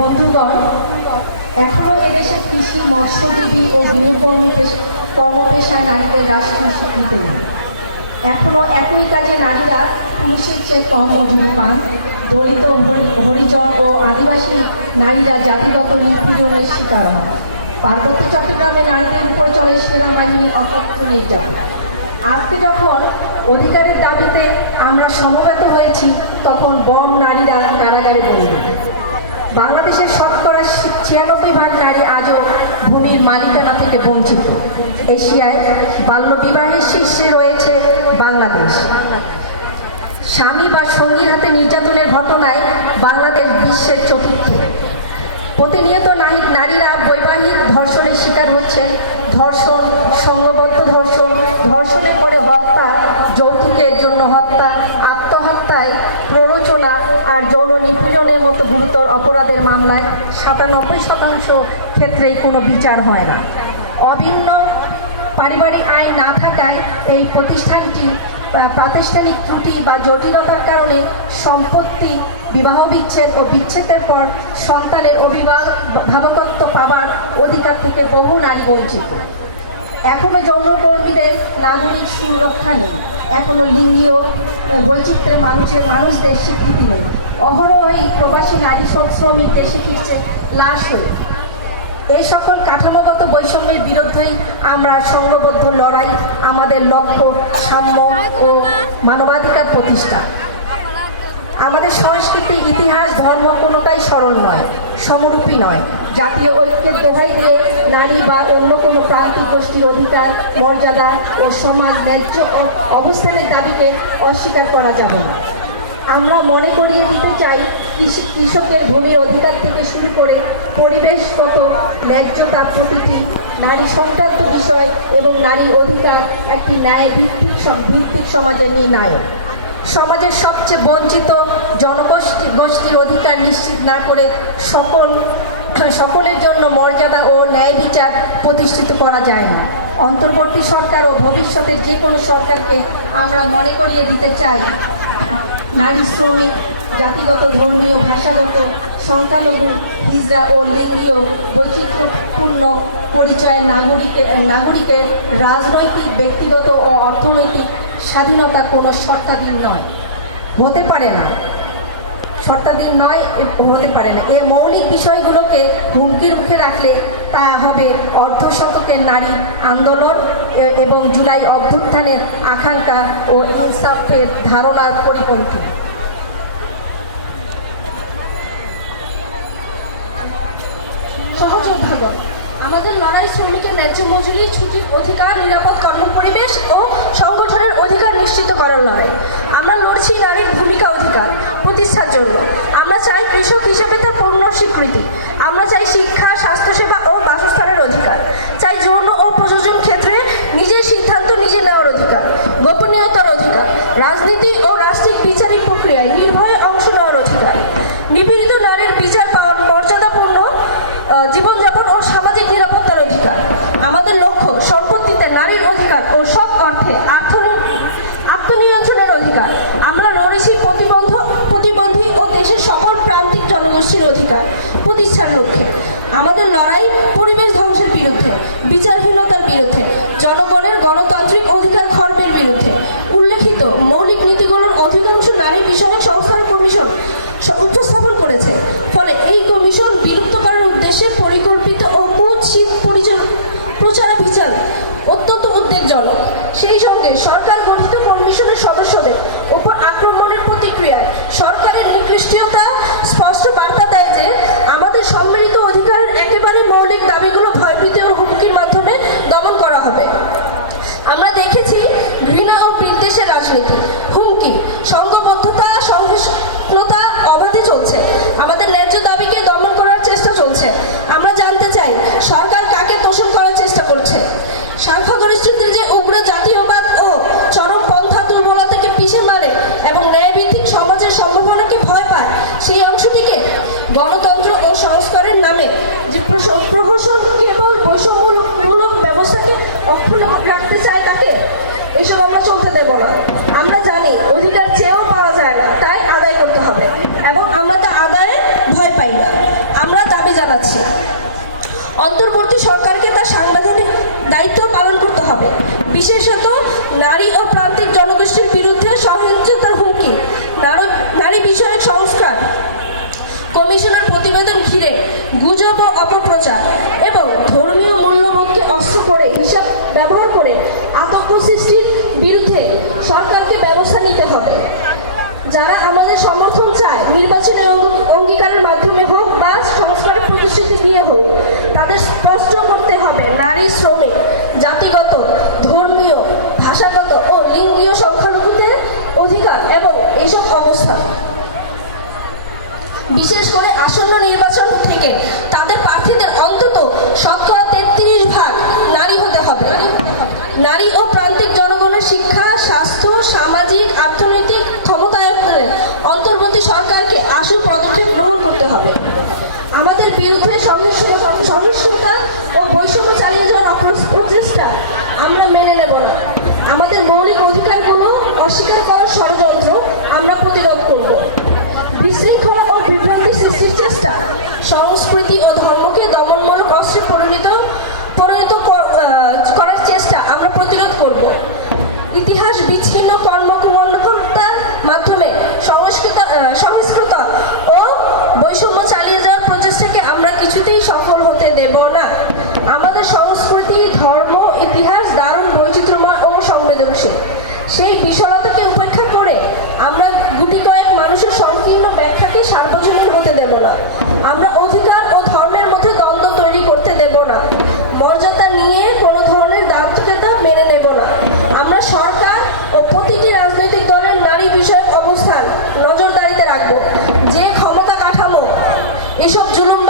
বন্ধুগণ, এখনো এদেশে কৃষি, মৎস্যজীবী ও বিভিন্ন কর্মপেশায় নারীদের রাষ্ট্রীয় স্বীকৃতি নেই। এখনো একই কাজে নারীরা পুরুষের চেয়ে কম মজুরি পান। দলিত, হরিজন ও আদিবাসী নারীরা জাতিগত নিপীড়নের শিকার হন। পার্বত্য চট্টগ্রামে নারীদের উপর চলে সেনাবাহিনী অকথ্য নির্যাতন। আজকে যখন অধিকারের দাবিতে আমরা সমবেত হয়েছি, তখন বম নারীরা কারাগারে বন্দী। বাংলাদেশের শতকরা 96% নারী আজও ভূমির মালিকানা থেকে বঞ্চিত। এশিয়ায় বাল্যবিবাহের শীর্ষে রয়েছে বাংলাদেশ। স্বামী বা সঙ্গীর হাতে নির্যাতনের ঘটনায় বাংলাদেশ বিশ্বের চতুর্থ। প্রতিনিয়ত নারীরা বৈবাহিক ধর্ষণের শিকার হচ্ছে। ধর্ষণ, সংঘবদ্ধ ধর্ষণ, ধর্ষণের পরে হত্যা, যৌতুকের জন্য হত্যা, আত্মহত্যায় প্ররোচনা আর যৌন নিপীড়নের মতো গুরুতর অপরাধের মামলায় 97% ক্ষেত্রেই কোনো বিচার হয় না। অভিন্ন পারিবারিক আইন না থাকায় এই প্রতিষ্ঠানটি প্রাতিষ্ঠানিক ত্রুটি বা জটিলতার কারণে সম্পত্তি, বিবাহ বিচ্ছেদ ও বিচ্ছেদের পর সন্তানের অভিভাবকত্ব পাবার অধিকার থেকে বহু নারী বঞ্চিত। এখনও যৌনকর্মীদের নাগরিক সুরক্ষা নেই। এখনও লিঙ্গীয় বৈচিত্র্যের মানুষদের স্বীকৃতি নেই। অহরহই প্রবাসী নারী শ্রমিক দেশে ফিরছে লাশ হয়ে। এই সকল কাঠামোগত বৈষম্যের বিরুদ্ধেই আমরা সংঘবদ্ধ লড়াই। আমাদের লক্ষ্য সাম্য ও মানবাধিকার প্রতিষ্ঠা। আমাদের সংস্কৃতি, ইতিহাস, ধর্ম কোনোটাই সরল নয়, সমরূপী নয়। জাতীয় ঐক্যের দোহাই দিয়ে নারী বা অন্য কোনো প্রান্তিক গোষ্ঠীর অধিকার, মর্যাদা ও সমাজ ন্যায্য অবস্থানের দাবিকে অস্বীকার করা যাবে না। আমরা মনে করিয়ে দিতে চাই, কৃষকের ভূমির অধিকার থেকে শুরু করে পরিবেশগত ন্যায্যতা প্রতিটি নারী সংক্রান্ত বিষয় এবং নারীর অধিকার একটি ন্যায়ভিত্তিক সমাজের নির্ণায়ক। সমাজের সবচেয়ে বঞ্চিত জনগোষ্ঠীর অধিকার নিশ্চিত না করে সকলের জন্য মর্যাদা ও ন্যায় বিচার প্রতিষ্ঠিত করা যায় না। অন্তর্বর্তী সরকার ও ভবিষ্যতের যে কোনো সরকারকে আমরা মনে করিয়ে দিতে চাই, নারী, শ্রমিক, জাতিগত, ধর্মীয়, ভাষাগত, সংখ্যালঘু, হিজড়া ও লিঙ্গীয় বৈচিত্র্যপূর্ণ পরিচয়ের নাগরিকের রাজনৈতিক, ব্যক্তিগত ও অর্থনৈতিক স্বাধীনতা কোনো শর্তাধীন নয়, হতে পারে না। এই মৌলিক বিষয়গুলোকে হুমকির মুখে রাখলে তা হবে অর্ধশতকের নারী আন্দোলন এবং জুলাই অভ্যুত্থানের আকাঙ্ক্ষা ও ইনসাফের ধারণার পরিপন্থী। সহযোদ্ধাগণ, আমাদের লড়াই শ্রমিকের ন্যায্য মজুরি, ছুটির অধিকার, নিরাপদ কর্মপরিবেশ ও সংগঠনের অধিকার নিশ্চিত করার লড়াই। আমরা লড়ছি নারীর ভূমিকা অধিকার প্রতিষ্ঠার জন্য। আমরা চাই কৃষক হিসেবে তার পূর্ণ স্বীকৃতি। আমরা চাই শিক্ষা, স্বাস্থ্যসেবা ও বাসস্থানের অধিকার। চাই যৌন ও প্রযোজন ক্ষেত্রে নিজের সিদ্ধান্ত নিজে নেওয়ার অধিকার, গোপনীয়তার অধিকার, রাজনীতি ও রাষ্ট্রিক বিচারিক প্রক্রিয়ায় নির্ভয়ে অংশ নেওয়ার অধিকার, নিপীড়িত নারীর বিচার পাওয়ার, মর্যাদাপূর্ণ জীবনযাপন ও সামাজিক নিরাপত্তার অধিকার। আমাদের লক্ষ্য সম্পত্তিতে নারীর অধিকার ও সব অর্থে আত্মনিয়ন্ত্রণের অধিকার। আমরা লড়েছি প্রতিবন্ধী ও দেশের সকল প্রান্তিক জনগোষ্ঠীর অধিকার প্রতিষ্ঠার লক্ষ্যে। আমাদের লড়াই পরিবেশ ধ্বংসের বিরুদ্ধে, বিচারহীনতার বিরুদ্ধে, জনগণের গণতান্ত্রিক অধিকার খর্বের বিরুদ্ধে। উল্লেখিত মৌলিক নীতিগুলোর অধিকাংশ নারী বিষয়ক সংস্কার কমিশন উপস্থাপন করেছে। ফলে এই কমিশন বিলুপ্ত করার উদ্দেশ্যে পরিকল্পিত ও কুৎসিত প্রচারাভিযান অত্যন্ত উদ্বেগজনক। সেই সঙ্গে সরকার গঠিত কমিশনের সদস্যদের উপর আক্রমণের প্রতিক্রিয়ায় সরকারের নিকৃষ্টতা স্পষ্ট বার্তা দেয় যে আমাদের সম্মিলিত অধিকারের একেবারে মৌলিক দাবিগুলো ভয়ভীতি ও হুমকির মাধ্যমে দমন করা হবে। আমরা দেখেছি ঘৃণা ও বিদ্বেষের রাজনীতি, হুমকি, সংঘবদ্ধতা, সহিষ্ণুতা অবাধে চলছে। আমাদের ন্যায্য দাবিকে দমন করার চেষ্টা চলছে। আমরা জানতে চাই, সরকার কাকে তোষণ করার চেষ্টা করছে? সংখ্যাগরিষ্ঠদের যে উগ্র জাতীয়বাদ ও চরমপন্থা দুর্বলতাকে পিছিয়ে মারে এবং ন্যায়ভিত্তিক সমাজের সম্ভাবনাকে ভয় পায়, সেই অংশটিকে? গণতন্ত্র ও সংস্কারের নামে যে প্রহসন কেবল বৈষম্যমূলক ব্যবস্থাকে অক্ষুণ্ণ রাখতে চায় তাকে? এসব আমরা চলতে দেব না। আমরা জানি অধিকার চেয়েও পাওয়া যায় না, তাই আদায় করতে হবে এবং আমরা তা আদায়ে ভয় পাই না। আমরা বিশেষত নারী ও প্রান্তিক জনগোষ্ঠীর বিরুদ্ধে সহিংসতার হুমকি, নারী বিষয়ক সংস্কার কমিশনের প্রতিবেদন ঘিরে গুজব ও অপপ্রচার এবং ধর্মীয় মূল্যবোধকে অস্ত্র করে হিসাব ব্যবহার করে আতঙ্ক সৃষ্টির বিরুদ্ধে সরকারকে ব্যবস্থা নিতে হবে। যারা আমাদের সমর্থন চায়, নির্বাচনী অঙ্গীকারের মাধ্যমে হোক বা সংস্কারের প্রতিশ্রুতি দিয়ে হোক, তাদের স্পষ্ট করতে হবে নারী, শ্রমিক, জাতিগত, ধর্মীয়, ভাষাগত ও লিঙ্গীয় সংখ্যালঘুদের অধিকার এবং এইসব অবস্থা। বিশেষ করে আসন্ন নির্বাচন থেকে তাদের প্রার্থীদের অন্তত 33% নারী হতে হবে। নারী ও প্রান্তিক জনগণের শিক্ষা, স্বাস্থ্য, সামাজিক, অর্থনৈতিক ক্ষমতায়নের অন্তর্বর্তী সরকারকে আশু পদক্ষেপ গ্রহণ করতে হবে। আমাদের বিরুদ্ধে সহিংসতা ও বৈষম্য চালিয়ে যাওয়ার প্রচেষ্টা আমরা মেনে নেব না। আমাদের মৌলিক অধিকারগুলো অস্বীকার করার ষড়যন্ত্র আমরা প্রতিরোধ করব। বিশৃঙ্খলা ও বিভ্রান্তি সৃষ্টির চেষ্টা, সংস্কৃতি ও ধর্মকে দমনমূলক অস্ত্রে পরিণত করার চেষ্টা আমরা প্রতিরোধ করব। ইতিহাস বিচ্ছিন্ন কর্মকুমণ্ডতার মাধ্যমে সহিংসতা ও বৈষম্য চালিয়ে যাওয়ার প্রচেষ্টাকে আমরা কিছুতেই সফল হতে দেব না। আমাদের সংস্কৃতি, ধর্ম, ইতিহাস দারুণ বৈচিত্র্যময় ও সংবেদনশীল। সেই বিশালতাকে উপেক্ষা করে আমরা গুটি কয়েক মানুষের সংকীর্ণ ব্যাখ্যাকে সার্বজনীন হতে দেব না। আমরা অধিকার ও ধর্মের মধ্যে দ্বন্দ্ব তৈরি করতে দেব না। মর্যাদা নিয়ে কোনো ধরনের দায়িত্বটা মেনে নেব না। আমরা সরকার ও প্রতিটি রাজনৈতিক দলের নারী বিষয়ক অবস্থান নজরদারিতে রাখব। যে ক্ষমতা কাঠামো এসব জুলুম